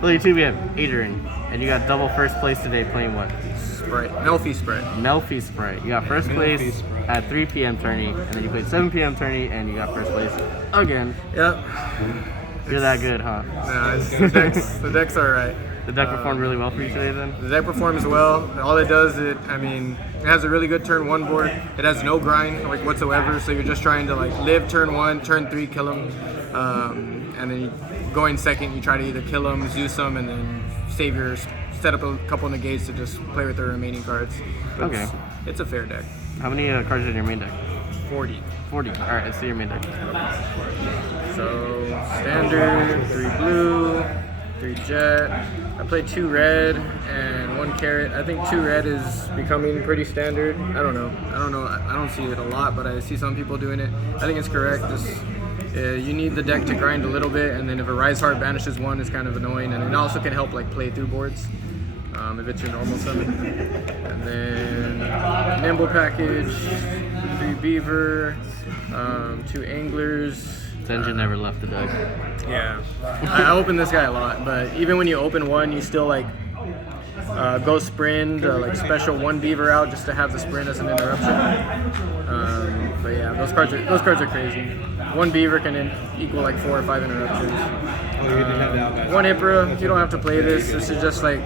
Play 2 p.m. Adrian, and you got double first place today playing what? Spright. Melffy Spright. Melffy Spright. You got first place at 3 p.m. tourney, and then you played 7 p.m. tourney, and you got first place again. Yep. You're that good, huh? Nah, the deck's all right. The deck performed really well for you today, then? The deck performs well. All it does, it has a really good turn 1 board. It has no grind like whatsoever, so you're just trying to like live turn 1, turn 3, kill them, and then going second, you try to either kill them, Zeus them, and then set up a couple negates to just play with the remaining cards. But okay. It's a fair deck. How many cards are in your main deck? 40. 40. All right, let's see your main deck. So standard, 3 blue, 3 jet. I played 2 red and 1 carrot. I think 2 red is becoming pretty standard. I don't know. I don't see it a lot, but I see some people doing it. I think it's correct. You need the deck to grind a little bit, and then if a Rise Heart banishes 1, it's kind of annoying, and it also can help like play through boards if it's your normal summon. And then Nimble package, 3 beaver, 2 anglers. Tension never left the deck. Yeah, I open this guy a lot, but even when you open 1, you still like go sprint, like special 1 beaver out just to have the sprint as an interruption. But yeah, those cards are crazy. 1 beaver can equal like 4 or 5 interruptions. 1 Hipra, you don't have to play this. This is just like,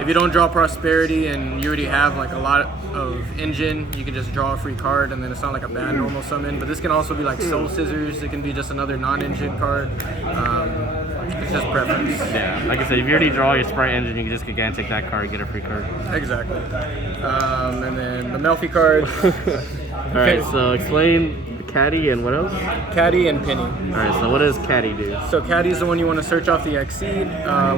if you don't draw prosperity and you already have like a lot of engine, you can just draw a free card, and then it's not like a bad normal summon. But this can also be like Soul Scissors. It can be just another non-engine card. It's just preference. Yeah, like I said, if you already draw your Spright engine, you can just take that card and get a free card. Exactly. And then the Melffy cards. All right, so explain Caddy and what else? Caddy and Penny. Alright, so what does Caddy do? So Caddy is the one you want to search off the Exceed.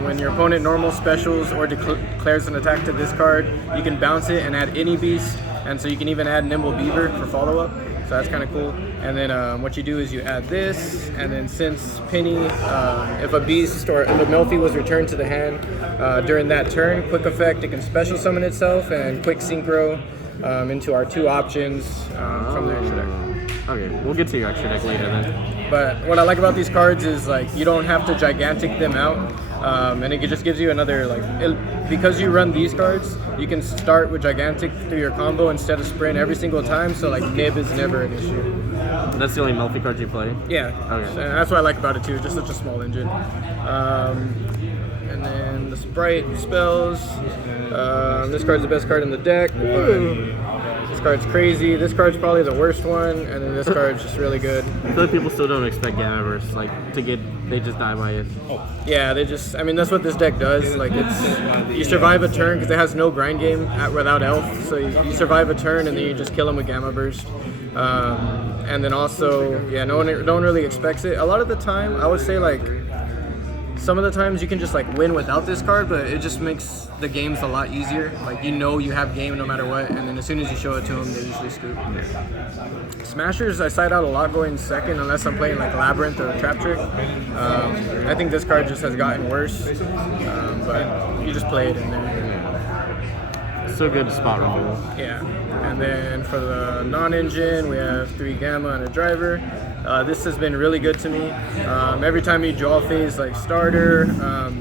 When your opponent normal specials or declares an attack to this card, you can bounce it and add any beast, and so you can even add Nimble Beaver for follow-up. So that's kind of cool. And then what you do is you add this, and then since Penny, if a beast or if a Melffy was returned to the hand during that turn, quick effect, it can special summon itself and quick synchro into our 2 options from the extra deck. Okay, we'll get to your extra deck later then. But what I like about these cards is like you don't have to gigantic them out, and it just gives you another because you run these cards, you can start with gigantic through your combo instead of sprint every single time. So like nib is never an issue. That's the only Melffy card you play? Yeah. Okay. And that's what I like about it too. Just such a small engine. And then the Spright spells. This card's the best card in the deck. This card's crazy. This card's probably the worst one, and then this card's just really good. I feel like people still don't expect Gamma Burst, they just die by it. Yeah, that's what this deck does. Like you survive a turn because it has no grind game without Elf, so you survive a turn and then you just kill him with Gamma Burst. And then also, yeah, no one really expects it. A lot of the time, I would say like, some of the times you can just like win without this card, but it just makes the games a lot easier. Like you have game no matter what, and then as soon as you show it to them, they usually scoop. Smashers, I side out a lot going second unless I'm playing like Labyrinth or Trap Trick. I think this card just has gotten worse, but you just play it in there. So good spot removal. Yeah, and then for the non-engine, we have 3 Gamma and a Driver. This has been really good to me. Every time you draw phase like starter,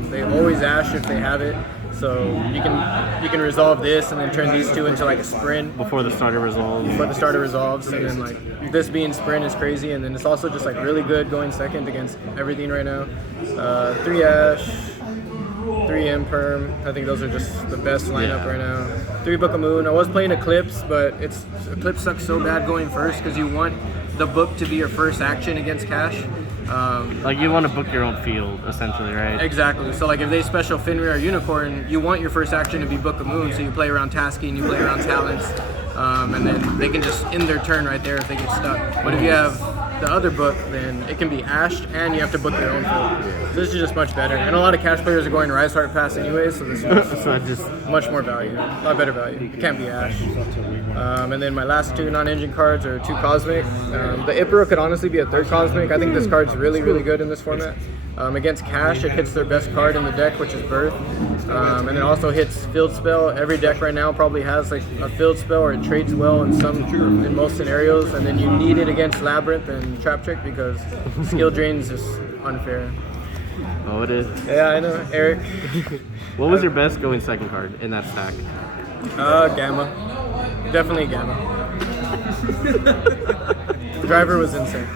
they always ash if they have it. So you can resolve this and then turn these 2 into like a sprint. Before the starter resolves. And then like this being sprint is crazy, and then it's also just like really good going second against everything right now. 3 ash, 3 Imperm. I think those are just the best lineup right now. 3 Book of Moon. I was playing Eclipse, but Eclipse sucks so bad going first because you want the book to be your first action against Cash. Like you want to book your own field, essentially, right? Exactly. So like if they special Fenrir or Unicorn, you want your first action to be Book of Moon, so you play around Tasking, you play around Talents, and then they can just end their turn right there if they get stuck. But if you have the other book, then it can be ashed and you have to book your own field. So this is just much better. And a lot of Cash players are going Rise Heart Pass anyway, so this is just much more value, a lot better value. It can't be ash. And then my last 2 non-engine cards are 2 Cosmic. The Ipra could honestly be a 3rd Cosmic. I think this card's really, really good in this format. Against Cash, it hits their best card in the deck, which is Birth. And it also hits Field Spell. Every deck right now probably has like a Field Spell, or it trades well in most scenarios. And then you need it against Labyrinth and Trap Trick because skill drain is just unfair. Oh, it is. Yeah, I know, Eric. What was your best going second card in that stack? Gamma. Definitely Gamma. Driver was insane.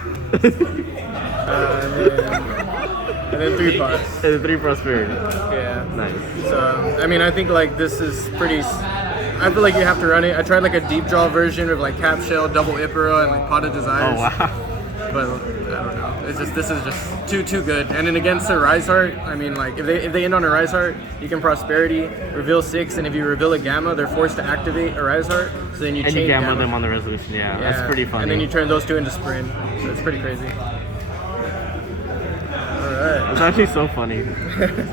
And then 3 pots. And 3 prosperity. Yeah. Nice. So, I mean, I think like this is pretty. I feel like you have to run it. I tried like a deep draw version with like Cap Shell, Double Ipera, and like Pot of Desires. Oh wow. But I don't know. It's just this is just too good. And then against the Rise Heart, I mean, like if they end on a Rise Heart, you can Prosperity, reveal 6, and if you reveal a Gamma, they're forced to activate a Rise Heart. So then you chain Gamma them on the resolution. Yeah, that's pretty funny. And then you turn those 2 into Sprint. So it's pretty crazy. Alright. It's actually so funny.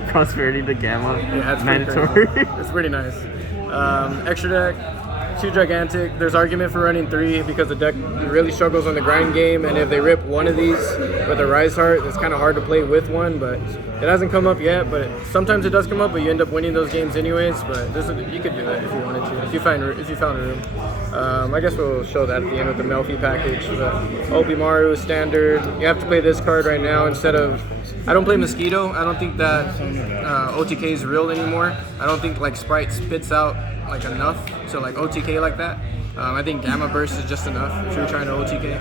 Prosperity to Gamma. Yeah, it's mandatory. It's pretty nice. Extra deck. 2 Gigantic. There's argument for running 3 because the deck really struggles on the grind game, and if they rip one of these with a Rise Heart, it's kind of hard to play with one, but it hasn't come up yet, but sometimes it does come up, but you end up winning those games anyways, but you could do it if you wanted to, if you found a room. I guess we'll show that at the end with the Melffy package. But Obimaru, standard. You have to play this card right now instead of... I don't play Mosquito. I don't think that OTK is real anymore. I don't think like Spright spits out like enough to like OTK like that. I think Gamma Burst is just enough if you're trying to OTK.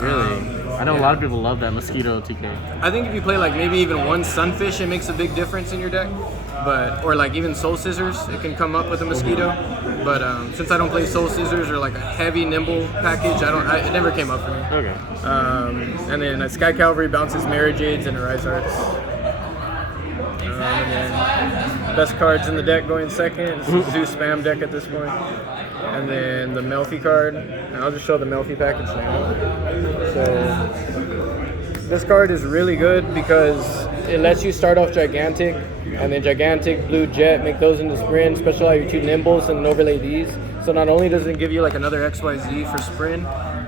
Really? I know a lot of people love that Mosquito OTK. I think if you play like maybe even one Sunfish, it makes a big difference in your deck. But or like even Soul Scissors, it can come up with a Mosquito. But since I don't play Soul Scissors or like a heavy Nimble package, it never came up for me. Okay. And then Sky Cavalry bounces Mirror Jades and Rise Hearts. And then best cards in the deck going second. It's a Zoo Spam deck at this point. And then the Melffy card. And I'll just show the Melffy package now. So this card is really good because it lets you start off Gigantic, and then Gigantic, Blue Jet, make those into Sprint, specialize your 2 Nimbles, and then overlay these. So not only does it give you like another XYZ for Sprint,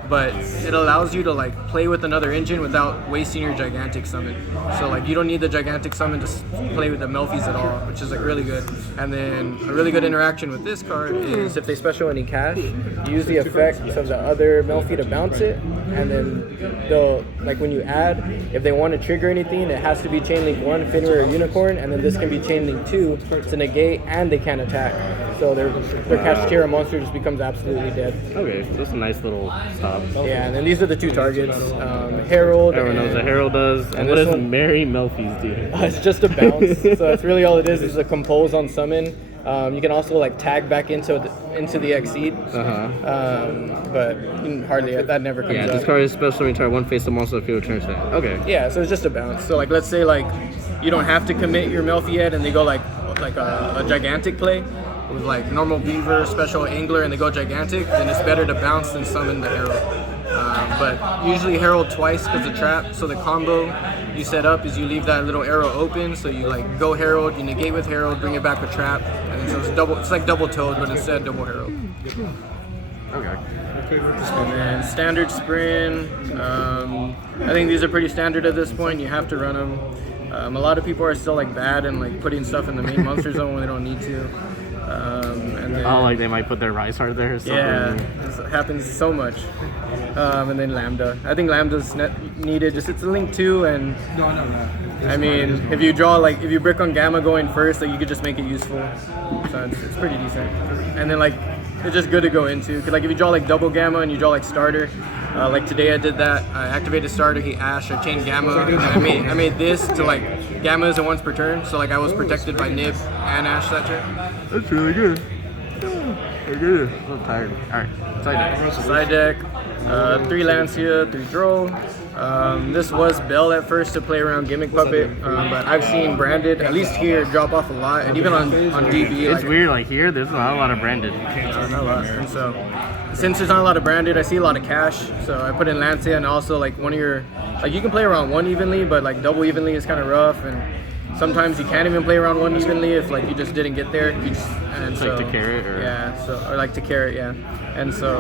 but it allows you to like play with another engine without wasting your Gigantic summon. So like you don't need the Gigantic summon to play with the Melffys at all, which is like really good. And then a really good interaction with this card is if they special any cash, you use the effect of the other Melffy to bounce it, and then they'll like when you add, if they want to trigger anything, it has to be Chain Link 1, Finway, or Unicorn, and then this can be Chain Link 2 to negate, and they can't attack. So their Kashtira monster just becomes absolutely dead. Okay, so that's a nice little stop. Yeah, and then these are the 2 targets. Herald. Everyone knows what Herald does. And what does Mary Melffy's do? It's just a bounce. So that's really all it is a compose on summon. You can also like tag back into the Exceed. But hardly, that never comes up. Yeah, this card is special when you target one face of monster field turn set. Okay. Yeah, so it's just a bounce. So like let's say like you don't have to commit your Melffy yet and they go like a Gigantic play with like normal Beaver, special Angler, and they go Gigantic, then it's better to bounce than summon the Herald. But usually Herald twice because of trap. So the combo you set up is you leave that little arrow open. So you like go Herald, you negate with Herald, bring it back with trap, and so it's double. It's like double Toad, but instead double Herald. Okay. And then standard Sprint. I think these are pretty standard at this point. You have to run them. A lot of people are still like bad and like putting stuff in the main monster zone when they don't need to. And then, like they might put their Rise Heart there or something. Yeah, it happens so much. And then Lambda. I think Lambda's needed. Just it's a Link 2, and I mean, if you brick on Gamma going first, like you could just make it useful. So it's pretty decent. And then like it's just good to go into. Cause like if you draw like double Gamma and you draw like starter, like today I did that. I activated starter, he Ash, I chained Gamma, and I made this to like Gamma isn't once per turn, so like I was protected by Nib and Ash that turn. That's really good. Very good. I'm tired. Alright, side deck. 3 Lancia, 3 Droll. This was Bell at first to play around Gimmick Puppet, but I've seen Branded, at least here, drop off a lot, and even on DB. It's weird, like here, there's not a lot of Branded. Not a lot, and so since there's not a lot of Branded, I see a lot of cash, so I put in Lancia, and also like one of your, like you can play around 1 evenly, but like double evenly is kind of rough, and sometimes you can't even play around 1 evenly if like you just didn't get there. Like to carry it, or or like to carry it, yeah. And so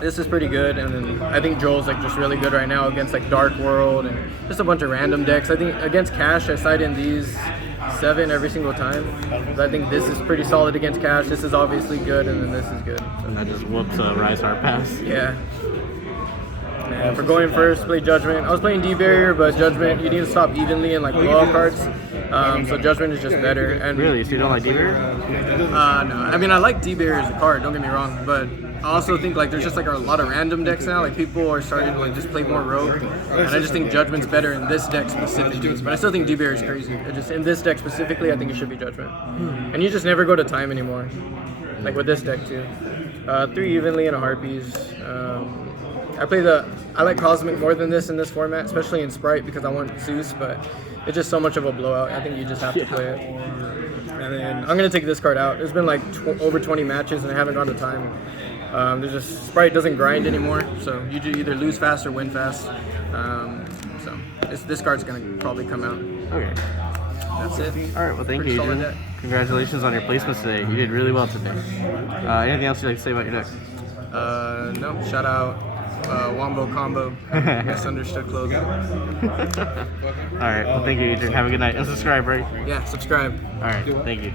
this is pretty good, and then I think Joel's like just really good right now against like Dark World and just a bunch of random decks. I think against Cash, I side in these 7 every single time. But I think this is pretty solid against Cash. This is obviously good, and then this is good. And that just whoops a Rise Heart pass. Yeah. And for going first, play Judgment. I was playing D-Barrier, but Judgment, you need to stop evenly and like blow up cards. So Judgment is just better. And Really? So you don't like D-Barrier? no. I mean, I like D-Barrier as a card, don't get me wrong, but I also think like there's just like a lot of random decks now. Like people are starting to like just play more Rogue, and I just think Judgment's better in this deck specifically. But I still think D-Barrier is crazy. It just in this deck specifically, I think it should be Judgment. And you just never go to time anymore, like with this deck too. 3 evenly and a Harpies. I like Cosmic more than this in this format, especially in Spright because I want Zeus, but it's just so much of a blowout. I think you just have to play it. And then I'm gonna take this card out. There's been like over 20 matches and I haven't gone to time. There's just Spright doesn't grind anymore, so you either lose fast or win fast. So this card's gonna probably come out. Okay. That's it. All right. Well, thank Pretty you, solid Adrian. deck. Congratulations on your placements today. You did really well today. Anything else you'd like to say about your deck? No, shout out Wombo Combo, misunderstood clothing. All right. Well, thank you, Adrian. Have a good night. And subscribe, right? Yeah, subscribe. All right. Thank you.